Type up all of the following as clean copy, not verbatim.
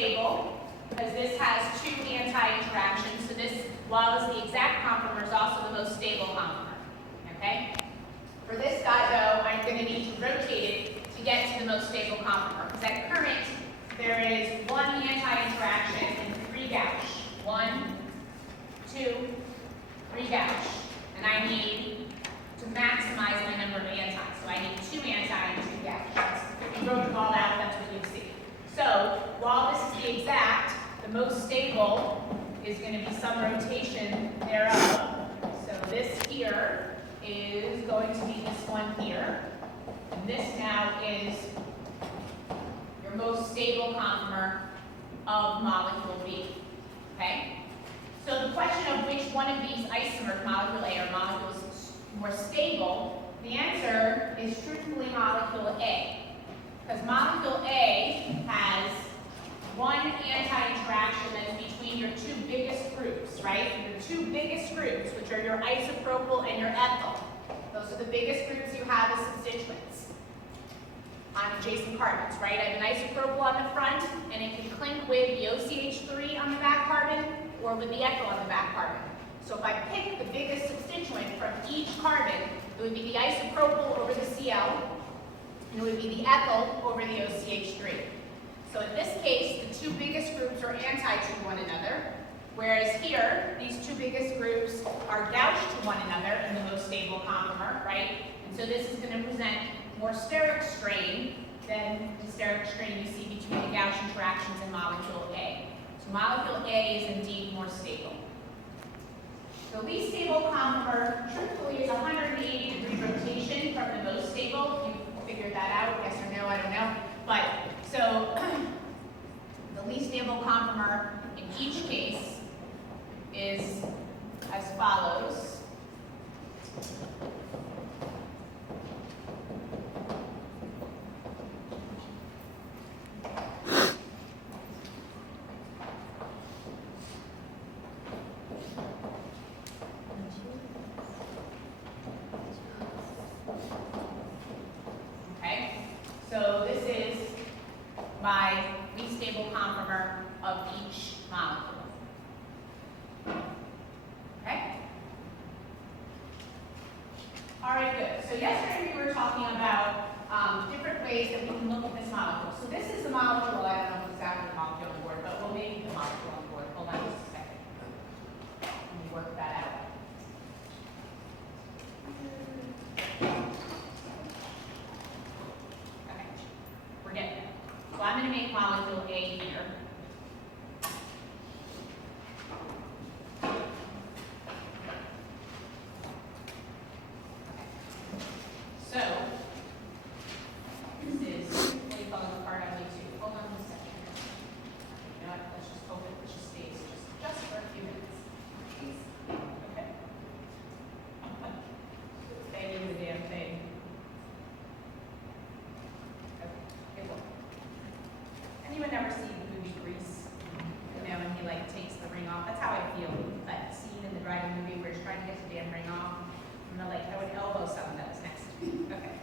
stable because this has two anti-interactions. So this, while it's the exact conformer, is also the most stable conformer. Okay? For this guy, though, I'm going to need to rotate it to get to the most stable conformer. Because at current, there is one anti-interaction and three gauge. 1, 2, 3 gauge. And I need to maximize my number of antis. So I need 2 anti and 2 gauge. If you wrote them all out, that's what you'd see. So while this is the exact, the most stable is going to be some rotation thereof. So this here is going to be this one here. And this now is your most stable conformer of molecule B. Okay? So the question of which one of these isomers, molecule A or molecule is more stable, the answer is truthfully molecule A. Because molecule A has one anti-interaction that's between your two biggest groups, right? Your two biggest groups, which are your isopropyl and your ethyl. Those are the biggest groups you have as substituents on adjacent carbons, right? I have an isopropyl on the front, and it can clink with the OCH3 on the back carbon or with the ethyl on the back carbon. So if I pick the biggest substituent from each carbon, it would be the isopropyl over the Cl, and it would be the ethyl over the OCH3. So in this case, the two biggest groups are anti to one another, whereas here, these two biggest groups are gouged to one another in the most stable conformer, right? And so this is going to present more steric strain than the steric strain you see between the gauge interactions in molecule A. So molecule A is indeed more stable. The least stable conformer, truthfully, is 180-degree rotation from the most stable. You figured that out, yes or no, I don't know. But, so, the least stable conformer in each case is as follows. So this is my least stable conformer of each molecule. Okay? All right, good. So yesterday we were talking about different ways that we can look at this molecule. So this is the molecule, I don't know if it's exactly the molecule on board, but we'll make the molecule on board. Hold on just a second. Let me work that out. We're getting there. So I'm going to make molecule A here. So this is what you call the card I need to. Hold on a second. You know what? Let's just hope it just stays just for a few minutes. Okay. Banging the damn thing. Anyone ever see the movie Grease? You know, when he like takes the ring off. That's how I feel. That scene in the driving movie where he's trying to get the damn ring off. I'm gonna like throw an elbow something that was next to me. Okay.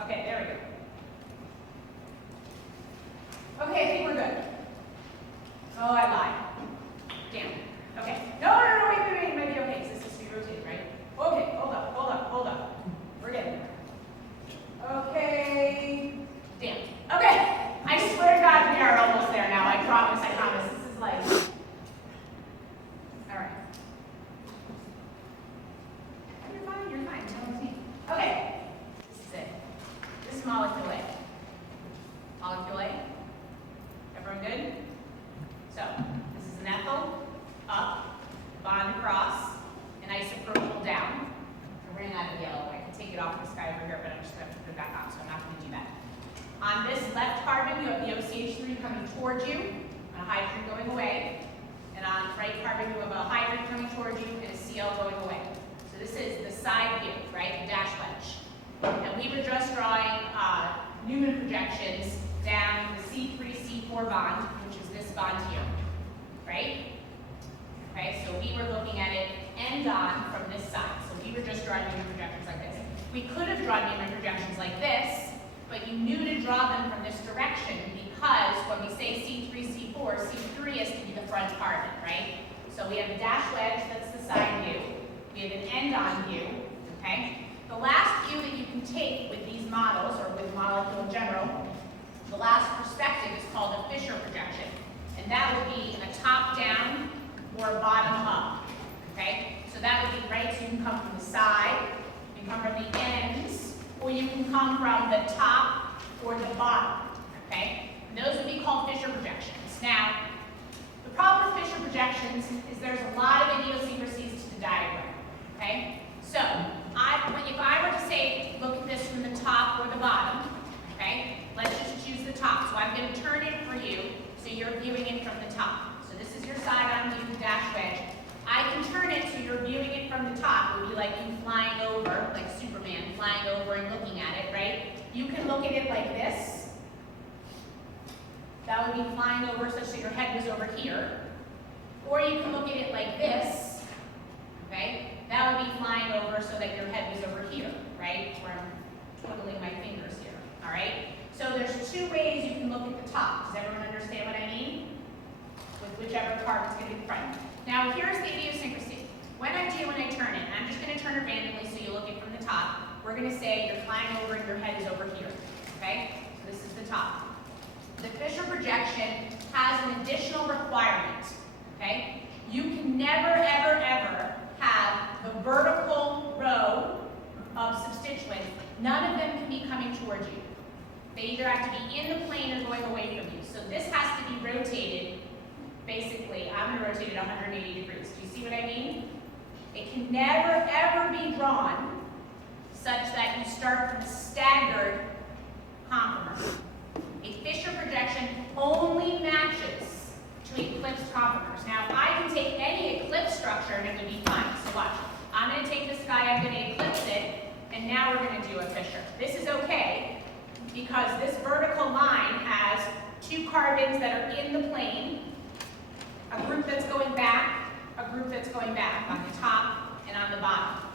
Okay, there we go. Okay, I think we're good. Oh, I lied. Damn. Okay. No, wait. It might be okay, because this is to be rotated, right? Okay, hold up. We're getting there. Okay. Damn. Okay. I swear to God, we are almost there now. I promise. This is like, all right. You're fine. Tell me. Okay. This is it. This is molecule A. Molecule A. Everyone good? So, this is an ethyl, up, bond across, an isopropyl down. I ran out of yellow. I can take it off this guy over here, but I'm just going to put it back on, so I'm not going to do that. On this left carbon, you have the OCH3 coming towards you, and a hydrogen going away. And on the right carbon, you have a hydrogen coming towards you and a Cl going away. So this is the side view, right, the dash wedge. And we were just drawing Newman projections down the C3-C4 bond, which is this bond here, right? Okay, so we were looking at it end-on from this side. So we were just drawing Newman projections like this. We could have drawn Newman projections like this, but you knew to draw them from this direction because when we say C3, C4, front carbon, right? So we have a dash wedge, that's the side view. We have an end-on view, okay? The last view that you can take with these models, or with molecule in general, the last perspective is called a Fisher projection. And that would be a top-down or a bottom-up, okay? So that would be, right, so you can come from the side, you can come from the ends, or you can come from the top or the bottom, okay? And those would be called Fisher projections. Now, the problem with Fisher projections is there's a lot of idiosyncrasies to the diagram, okay? So, if I were to say, look at this from the top or the bottom, okay? Let's just choose the top. So I'm going to turn it for you, so you're viewing it from the top. So this is your side-on view, dash wedge. I can turn it so you're viewing it from the top. It would be like you flying over, like Superman, flying over and looking at it, right? You can look at it like this. That would be flying over such that your head was over here. Or you can look at it like this, okay? That would be flying over so that your head was over here, right? Where I'm twiddling my fingers here, all right? So there's two ways you can look at the top. Does everyone understand what I mean? With whichever part is going to be front. Now here's the idiosyncrasy. When I turn it, and I'm just going to turn it randomly so you look at it from the top, we're going to say you're flying over and your head is over here, okay? So this is the top. The Fisher projection has an additional requirement, okay? You can never, ever, ever have the vertical row of substituents. None of them can be coming towards you. They either have to be in the plane or going away from you. So this has to be rotated, basically, I'm going to rotate it 180 degrees. Do you see what I mean? It can never, ever be drawn such that you start from a staggered conformer. A Fisher projection only matches to eclipsed conformers. Now, I can take any eclipse structure and it would be fine. So watch. I'm going to take this guy, I'm going to eclipse it, and now we're going to do a Fisher. This is okay because this vertical line has two carbons that are in the plane, a group that's going back, a group that's going back on the top and on the bottom.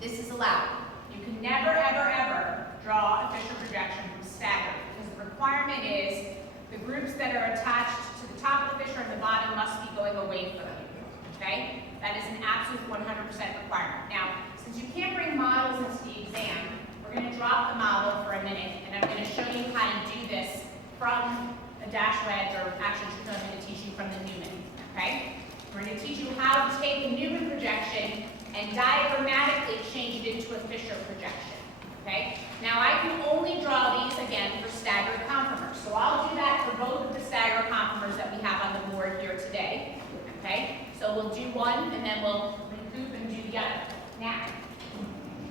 This is allowed. You can never, ever, ever draw a Fisher projection from staggered because the requirement is the groups that are attached to the top of the Fisher and the bottom must be going away from you, okay? That is an absolute 100% requirement. Now, since you can't bring models into the exam, we're going to drop the model for a minute, and I'm going to show you how to do this from a dash wedge, or actually, I'm going to teach you from the Newman, okay? We're going to teach you how to take a Newman projection and diagrammatically change it into a Fisher projection, okay? Now, I can only draw these, again, for staggered conformers. So I'll do that for both of the staggered conformers that we have on the board here today, okay? So we'll do one, and then we'll recoup and do the other. Now,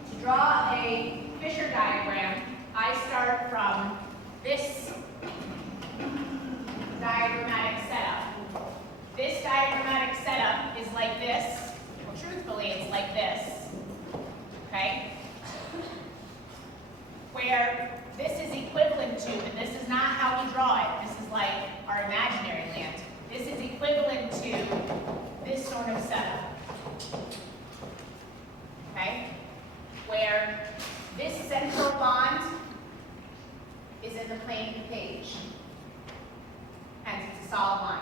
to draw a Fisher diagram, I start from this diagrammatic setup. This diagrammatic setup is like this. Well, truthfully, it's like this, okay? Where this is equivalent to, and this is not how we draw it, this is like our imaginary land. This is equivalent to this sort of setup, okay? Where this central bond is in the plane of the page, hence it's a solid line.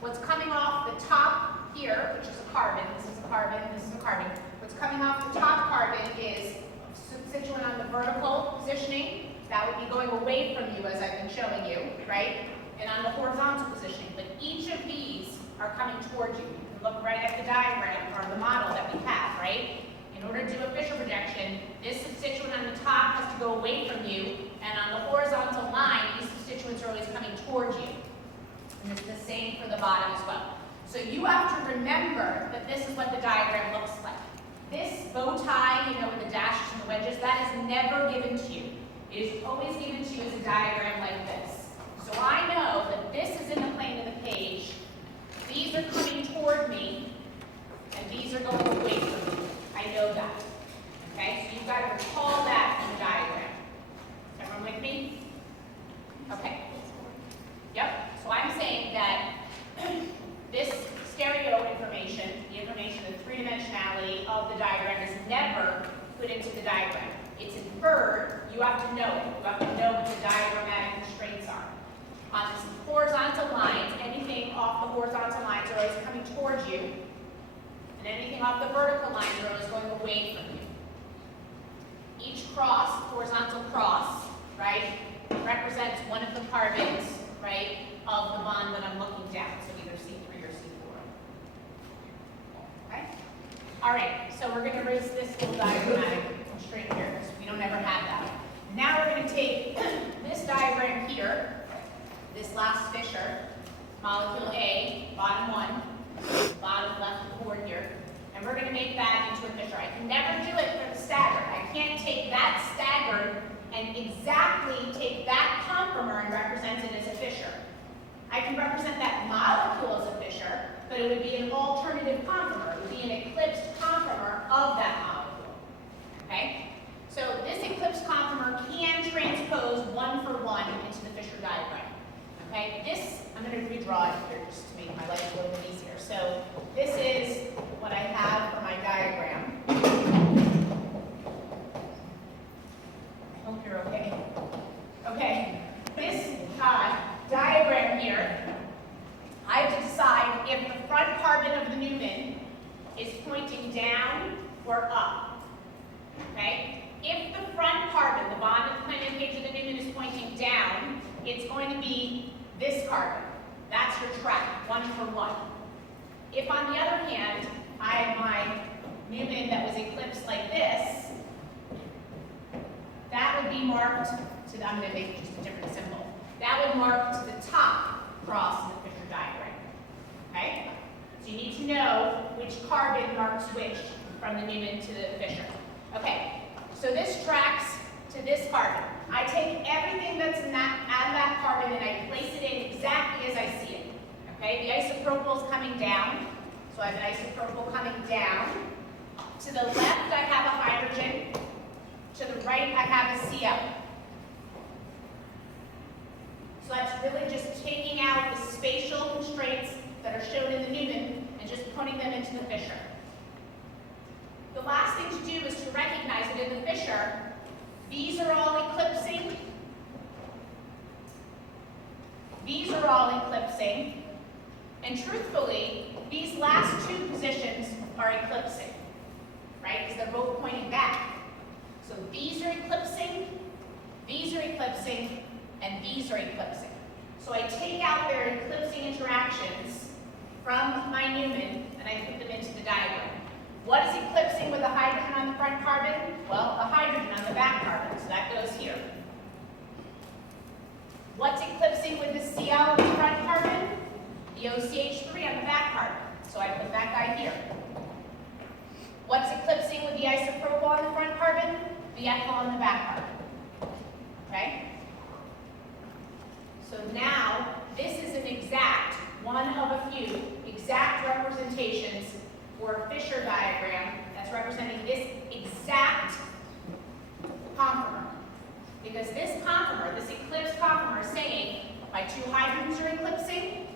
What's coming off the top here, which is a carbon, this is a carbon, this is a carbon. What's coming off the top carbon is substituent on the vertical positioning. That would be going away from you, as I've been showing you, right? And on the horizontal positioning. But each of these are coming towards you. You can look right at the diagram or the model that we have, right? In order to do a Fisher projection, this substituent on the top has to go away from you, and on the horizontal line, these substituents are always coming towards you. And it's the same for the bottom as well. So you have to remember that this is what the diagram looks like. This bow tie, with the dashes and the wedges, that is never given to you. It is always given to you as a diagram like this. So I know that this is in the plane of the page, these are coming toward me, and these are going away from me. I know that. Okay, so you've got to recall that in the diagram. Is everyone with me? Okay. Yep, so I'm saying that this stereo information, the information, the three-dimensionality of the diagram is never put into the diagram. It's inferred, you have to know it. You have to know what the diagrammatic constraints are. On these horizontal lines, anything off off the vertical line, the row is going away from you. Each cross, horizontal cross, right, represents one of the carbons, right, of the bond that I'm looking down, so either C3 or C4. Okay? All right, so we're going to erase this little diagrammatic constraint here, because we don't ever have that. Now we're going to take this diagram here, this last fissure, molecule A, bottom one, bottom left of the board here, and we're going to make that into a fissure. I can never do it for the staggered. I can't take that staggered and exactly take that conformer and represent it as a fissure. I can represent that molecule as a fissure, but it would be an alternative conformer. It would be an eclipsed conformer of that molecule. Okay? So this eclipsed conformer can transpose one for one into the Fisher diagram. Okay? This, I'm going to redraw it here just to make my life a little bit easier. So this is what I have for my diagram. I hope you're okay. Okay, this diagram here, I have to decide if the front carbon of the Newman is pointing down or up. Okay? If the front carbon, the bond of the planar page of the Newman is pointing down, it's going to be this carbon. That's your track, one for one. If on the other hand, I have my Newman that was eclipsed like this, that would be marked to the, I'm going to make just a different symbol. That would mark to the top cross in the Fisher diagram. Okay? So you need to know which carbon marks which from the Newman to the Fisher. Okay, so this tracks to this carbon. I take everything that's in that, out of that carbon and I place it in exactly as I see it. Okay, the isopropyl is coming down. So I have an isopropyl coming down. To the left, I have a hydrogen. To the right, I have a Cl. So that's really just taking out the spatial constraints that are shown in the Newman and just putting them into the Fisher. The last thing to do is to recognize that in the Fisher, these are all eclipsing. These are all eclipsing. And truthfully, these last two positions are eclipsing, right? Because they're both pointing back. So these are eclipsing, and these are eclipsing. So I take out their eclipsing interactions from my Newman, and I put them into the diagram. What is eclipsing with the hydrogen on the front carbon? Well, the hydrogen on the back carbon, so that goes here. What's eclipsing with the Cl on the front carbon? The OCH3 on the back carbon, so I put that guy here. What's eclipsing with the isopropyl on the front carbon? The ethyl on the back carbon. Okay? So now, this is an exact, one of a few, exact representations for a Fisher diagram that's representing this exact conformer. Because this conformer, this eclipsed conformer is saying my two hydrogens are eclipsing.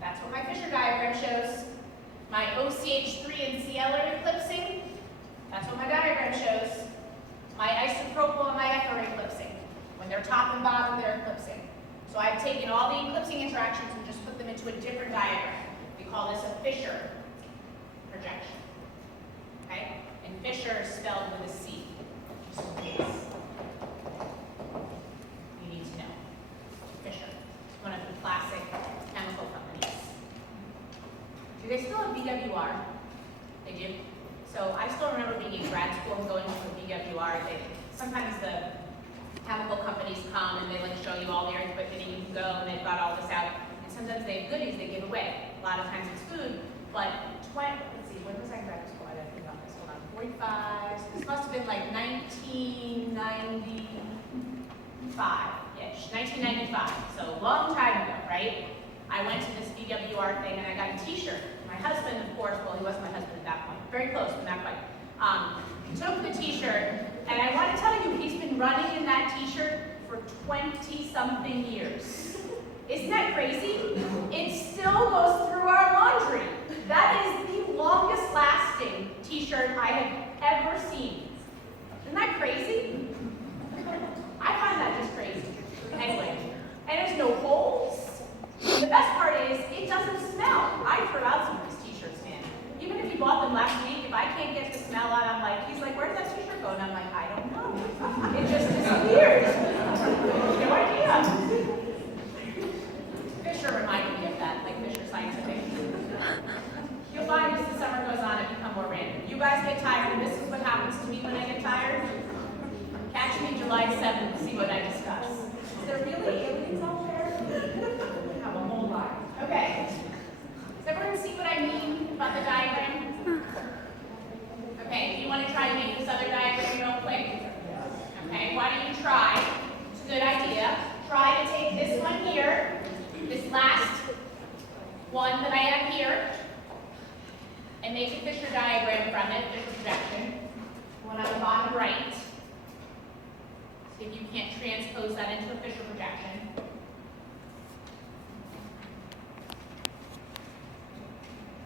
That's what my Fisher diagram shows. My OCH3 and Cl are eclipsing. That's what my diagram shows. My isopropyl and my ethyl are eclipsing. When they're top and bottom, they're eclipsing. So I've taken all the eclipsing interactions and just put them into a different diagram. We call this a Fisher projection. Okay? And Fisher is spelled with a C, just in case you need to know. Fisher, one of the classic chemical companies. Do they still have VWR? They do. So I still remember being in grad school and going to the VWR. Sometimes the chemical companies come and they like show you all their equipment and you can go and they've got all this out. And sometimes they have goodies they give away. A lot of times it's food, but let's see, when was I in grad school? I gotta think about this. Hold on, 45. So this must have been like 1995-ish, 1995. So a long time ago, right? I went to this VWR thing and I got a t-shirt. My husband, of course, well, he wasn't my husband at that point. Very close, but not quite. Took the t-shirt, and I want to tell you, he's been running in that t-shirt for 20-something years. Isn't that crazy? It still goes through our laundry. That is the longest lasting t-shirt I have ever seen. Isn't that crazy?